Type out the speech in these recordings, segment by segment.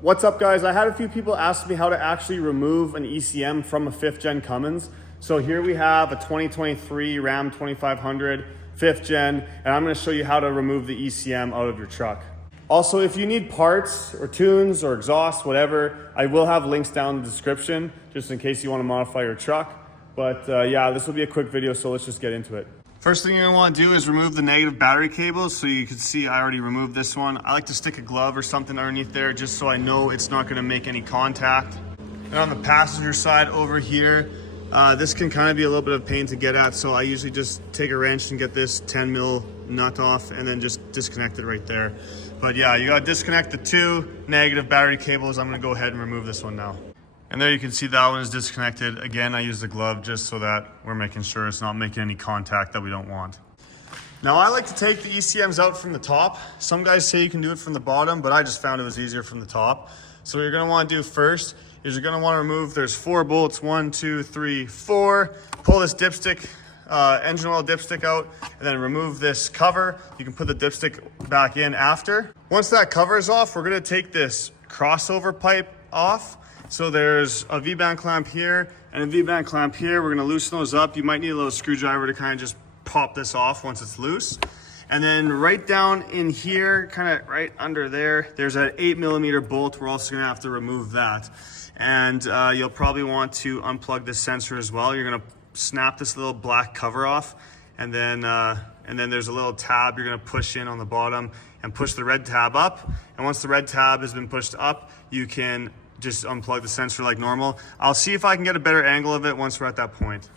What's up guys? I had a few people ask me how to actually remove an ECM from a 5th gen Cummins. So here we have a 2023 Ram 2500 5th gen, and I'm gonna show you how to remove the ECM out of your truck. Also, if you need parts or tunes or exhaust, whatever, I will have links down in the description just in case you wanna modify your truck. But yeah, this will be a quick video, so let's just get into it. First thing you're gonna wanna do is remove the negative battery cables. So you can see I already removed this one. I like to stick a glove or something underneath there just so I know it's not gonna make any contact. And on the passenger side over here, this can kind of be a little bit of pain to get at. So I usually just take a wrench and get this 10 mil nut off and then just disconnect it right there. But yeah, you gotta disconnect the 2 negative battery cables. I'm gonna go ahead and remove this one now. And there you can see that one is disconnected. Again, I use the glove just so that we're making sure it's not making any contact that we don't want. Now I like to take the ECMs out from the top. Some guys say you can do it from the bottom, but I just found it was easier from the top. So what you're gonna wanna do first is you're gonna wanna remove, there's 4 bolts, 1, 2, 3, 4. Pull this dipstick, engine oil dipstick out, and then remove this cover. You can put the dipstick back in after. Once that cover is off, we're gonna take this crossover pipe off. So there's a V-band clamp here and a V-band clamp here. We're gonna loosen those up. You might need a little screwdriver to kind of just pop this off once it's loose. And then right down in here, kind of right under there, there's an 8mm bolt. We're also gonna have to remove that. And you'll probably want to unplug this sensor as well. You're gonna snap this little black cover off, and then there's a little tab you're gonna push in on the bottom and push the red tab up. And once the red tab has been pushed up, you can just unplug the sensor like normal. I'll see if I can get a better angle of it once we're at that point.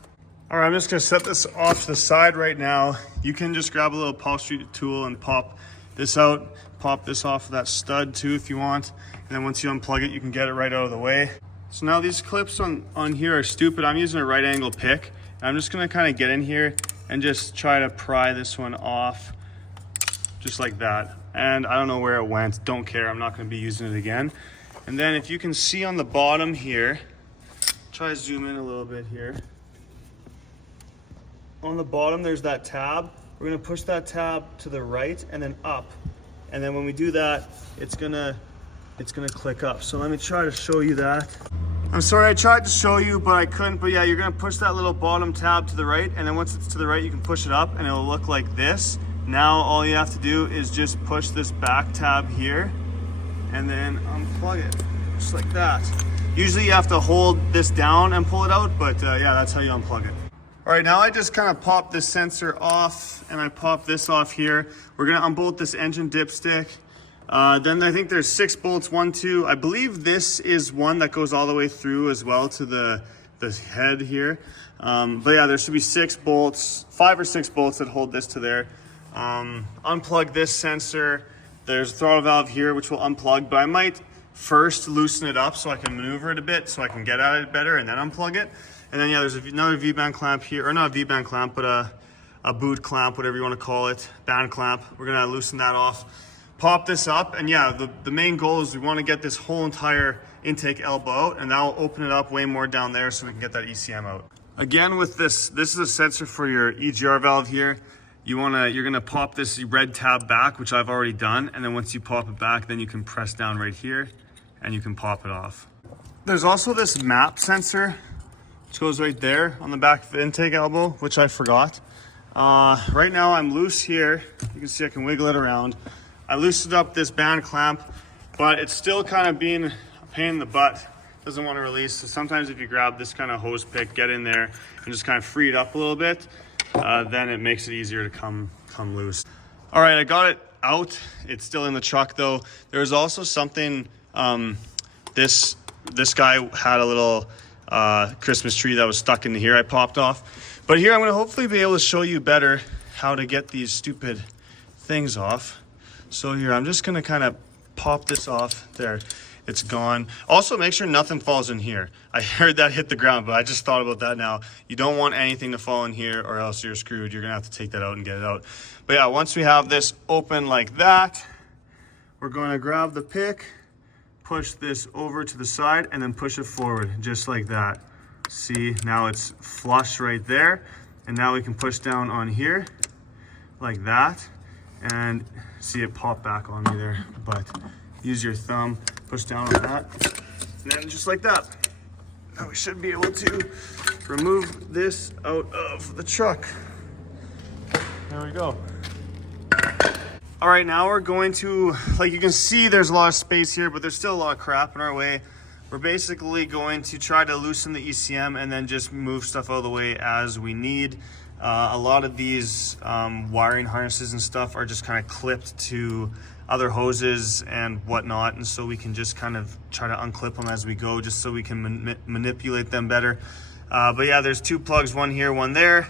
All right, I'm just gonna set this off to the side right now. You can just grab a little upholstery tool and pop this out, pop this off of that stud too if you want. And then once you unplug it, you can get it right out of the way. So now these clips on here are stupid. I'm using a right angle pick. And I'm just gonna kind of get in here and just try to pry this one off just like that. And I don't know where it went, don't care, I'm not gonna be using it again. And then if you can see on the bottom here, try to zoom in a little bit here. On the bottom, there's that tab. We're gonna push that tab to the right and then up. And then when we do that, it's gonna click up. So let me try to show you that. I'm sorry, I tried to show you, but I couldn't. But yeah, you're gonna push that little bottom tab to the right, and then once it's to the right, you can push it up and it'll look like this. Now all you have to do is just push this back tab here and then unplug it, just like that. Usually you have to hold this down and pull it out, but yeah, that's how you unplug it. All right, now I just kind of pop this sensor off and I pop this off here. We're gonna unbolt this engine dipstick. Then I think there's 6 bolts, 1, 2. I believe this is one that goes all the way through as well to the head here. But yeah, there should be 6 bolts, 5 or 6 bolts that hold this to there. Unplug this sensor. There's a throttle valve here, which will unplug, but I might first loosen it up so I can maneuver it a bit so I can get at it better and then unplug it. And then yeah, there's another V-band clamp here, or not a V-band clamp, but a boot clamp, whatever you want to call it, band clamp. We're gonna loosen that off, pop this up, and yeah, the main goal is we want to get this whole entire intake elbow out, and that will open it up way more down there so we can get that ECM out. Again, with this is a sensor for your EGR valve here. You're gonna pop this red tab back, which I've already done, and then once you pop it back, then you can press down right here and you can pop it off. There's also this map sensor, which goes right there on the back of the intake elbow, which I forgot. Right now I'm loose here. You can see I can wiggle it around. I loosened up this band clamp, but it's still kind of being a pain in the butt. Doesn't want to release. So sometimes if you grab this kind of hose pick, get in there and just kind of free it up a little bit, then it makes it easier to come loose. All right, I got it out. It's still in the truck though. There's also something, this guy had a little Christmas tree that was stuck in here. I popped off. But here I'm gonna hopefully be able to show you better how to get these stupid things off. So here, I'm just gonna kind of pop this off. There, it's gone. Also, make sure nothing falls in here. I heard that hit the ground, but I just thought about that now. You don't want anything to fall in here or else you're screwed. You're gonna have to take that out and get it out. But yeah, once we have this open like that, we're gonna grab the pick, push this over to the side, and then push it forward, just like that. See, now it's flush right there. And now we can push down on here, like that. And see it pop back on me there, but use your thumb, push down on that. And then just like that. Now we should be able to remove this out of the truck. There we go. All right, now we're going to, like you can see, there's a lot of space here, but there's still a lot of crap in our way. We're basically going to try to loosen the ECM and then just move stuff out of the way as we need. A lot of these wiring harnesses and stuff are just kind of clipped to other hoses and whatnot, and so we can just kind of try to unclip them as we go, just so we can manipulate them better. But yeah, there's 2 plugs, one here, one there.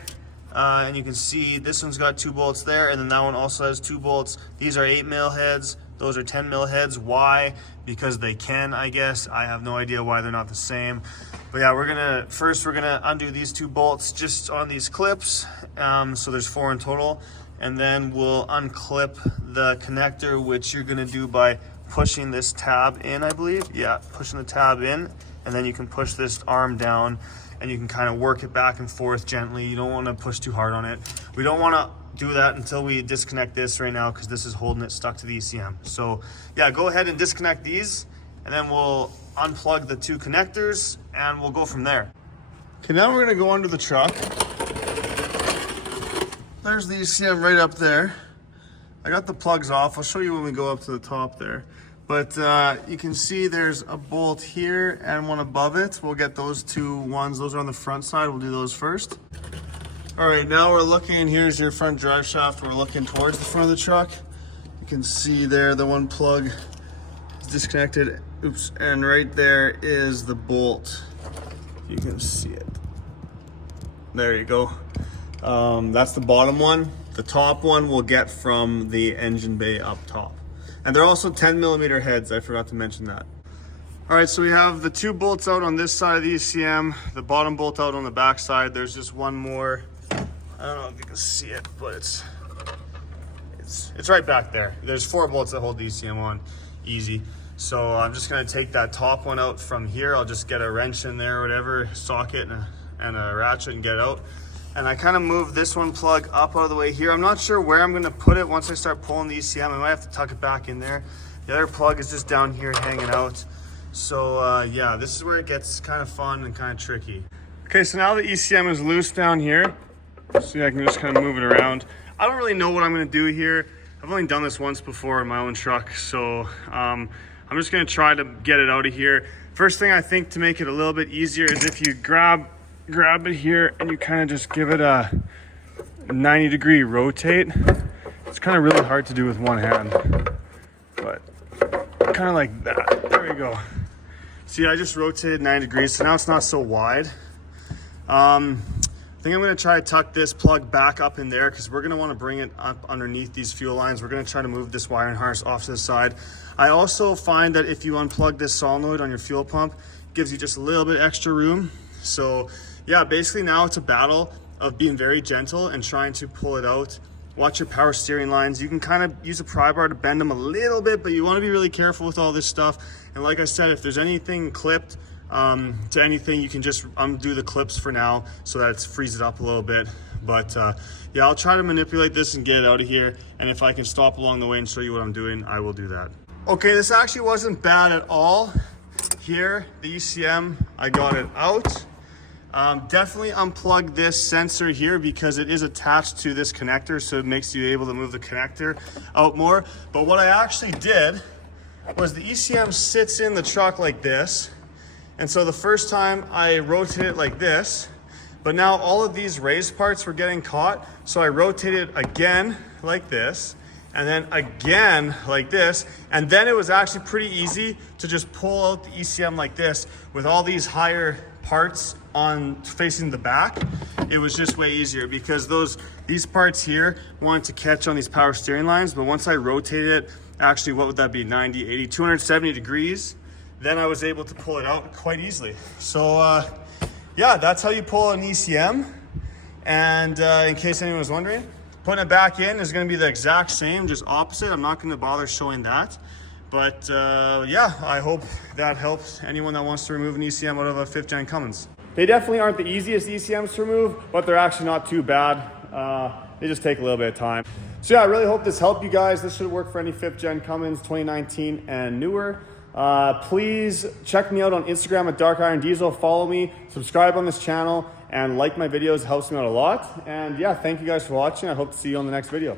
And you can see this one's got 2 bolts there, and then that one also has 2 bolts. These are 8 mil heads, those are 10 mil heads. Why? Because they can, I guess. I have no idea why they're not the same. But yeah, we're gonna undo these 2 bolts just on these clips. So there's 4 in total. And then we'll unclip the connector, which you're gonna do by pushing this tab in, I believe. Yeah, pushing the tab in, and then you can push this arm down and you can kind of work it back and forth gently. You don't want to push too hard on it. We don't want to do that until we disconnect this right now, because this is holding it stuck to the ECM. So yeah, go ahead and disconnect these, and then we'll unplug the 2 connectors and we'll go from there. Okay, now we're gonna go under the truck. There's the ECM right up there. I got the plugs off. I'll show you when we go up to the top there. But you can see there's a bolt here and one above it. We'll get those 2 ones. Those are on the front side. We'll do those first. All right, now we're looking, here's your front drive shaft. We're looking towards the front of the truck. You can see there the one plug is disconnected. Oops, and right there is the bolt. You can see it. There you go. That's the bottom one. The top one we'll get from the engine bay up top. And they're also 10 millimeter heads. I forgot to mention that. All right, so we have the 2 bolts out on this side of the ECM, the bottom bolt out on the back side. There's just one more. I don't know if you can see it, but it's right back there. There's 4 bolts that hold the ECM on, easy. So I'm just gonna take that top one out from here. I'll just get a wrench in there or whatever, socket and a ratchet and get it out. And I kind of move this one plug up out of the way here. I'm not sure where I'm gonna put it once I start pulling the ECM. I might have to tuck it back in there. The other plug is just down here hanging out. So yeah, this is where it gets kind of fun and kind of tricky. Okay, so now the ECM is loose down here. See, I can just kind of move it around. I don't really know what I'm gonna do here. I've only done this once before in my own truck, so I'm just gonna try to get it out of here. First thing I think to make it a little bit easier is if you grab it here and you kind of just give it a 90-degree rotate. It's kind of really hard to do with one hand, but kind of like that. There we go. See, I just rotated 90 degrees, so now it's not so wide. I think I'm gonna try to tuck this plug back up in there, because we're gonna wanna bring it up underneath these fuel lines. We're gonna try to move this wiring harness off to the side. I also find that if you unplug this solenoid on your fuel pump, it gives you just a little bit extra room. So yeah, basically now it's a battle of being very gentle and trying to pull it out. Watch your power steering lines. You can kind of use a pry bar to bend them a little bit, but you want to be really careful with all this stuff. And like I said, if there's anything clipped to anything, you can just undo the clips for now so that it frees it up a little bit. But yeah, I'll try to manipulate this and get it out of here. And if I can stop along the way and show you what I'm doing, I will do that. Okay, this actually wasn't bad at all. Here, the ECM, I got it out. Definitely unplug this sensor here, because it is attached to this connector, so it makes you able to move the connector out more. But what I actually did was the ECM sits in the truck like this. And so the first time I rotated it like this, but now all of these raised parts were getting caught. So I rotated again like this, and then again like this. And then it was actually pretty easy to just pull out the ECM like this with all these higher parts on facing the back. It was just way easier, because these parts here wanted to catch on these power steering lines. But once I rotated it, actually, what would that be? 90, 80, 270 degrees. Then I was able to pull it out quite easily. So yeah, that's how you pull an ECM. And in case anyone was wondering, putting it back in is gonna be the exact same, just opposite. I'm not gonna bother showing that. But yeah, I hope that helps anyone that wants to remove an ECM out of a 5th gen Cummins. They definitely aren't the easiest ECMs to remove, but they're actually not too bad. They just take a little bit of time. So yeah, I really hope this helped you guys. This should work for any 5th gen Cummins 2019 and newer. Please check me out on Instagram at Dark Iron Diesel. Follow me, subscribe on this channel, and like my videos. It helps me out a lot. And yeah, thank you guys for watching. I hope to see you on the next video.